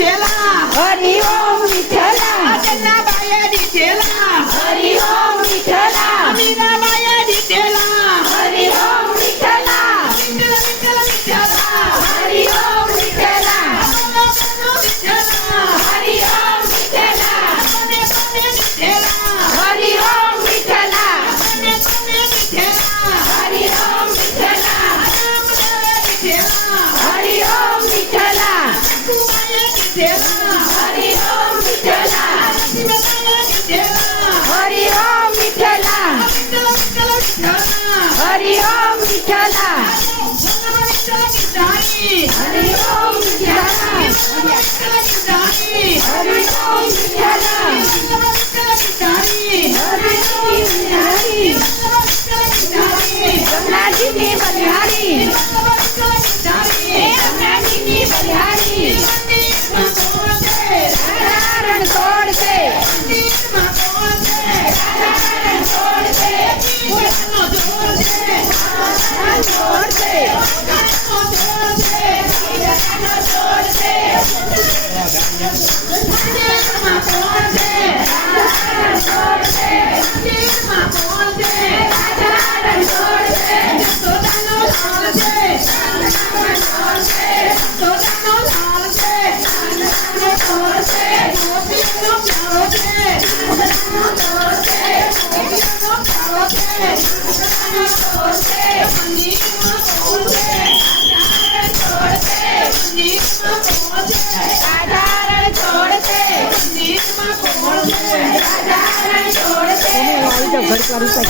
हरि ओम विठला जनाबाया दिठेला हरि ओम विठला मीराबाया दिठेला हरि ओम विठला विठ्ठल विठ्ठल विठ्ठला हरि ओम विठला विठ्ठला हरि ओम विठला कोने कोने विठ्ठला हरि ओम विठला कोने कोने विठ्ठला हरि ओम विठला विठ्ठला हरि ओम विठला कुमाया विठ्ठला हरि ओम विठला शिवबाया विठ्ठला हरि ओम विठला विठ्ठल विठ्ठल विठ्ठला हरि ओम विठला विठ्ठल विठ्ठलानी हरि ओम विठला विठ्ठल विठ्ठलानी हरि ओम विठला विठ्ठल विठ्ठलानी हरि ओम विठलानी कमलाजी ने बलिहारी कमलाजी ने बलिहारी साधारण तोड़ से साधारण तोड़ से साधारण तोड़ से तोड़ से साधारण तोड़ से साधारण तोड़ से साधारण छोड़ से साधारण छोड़ से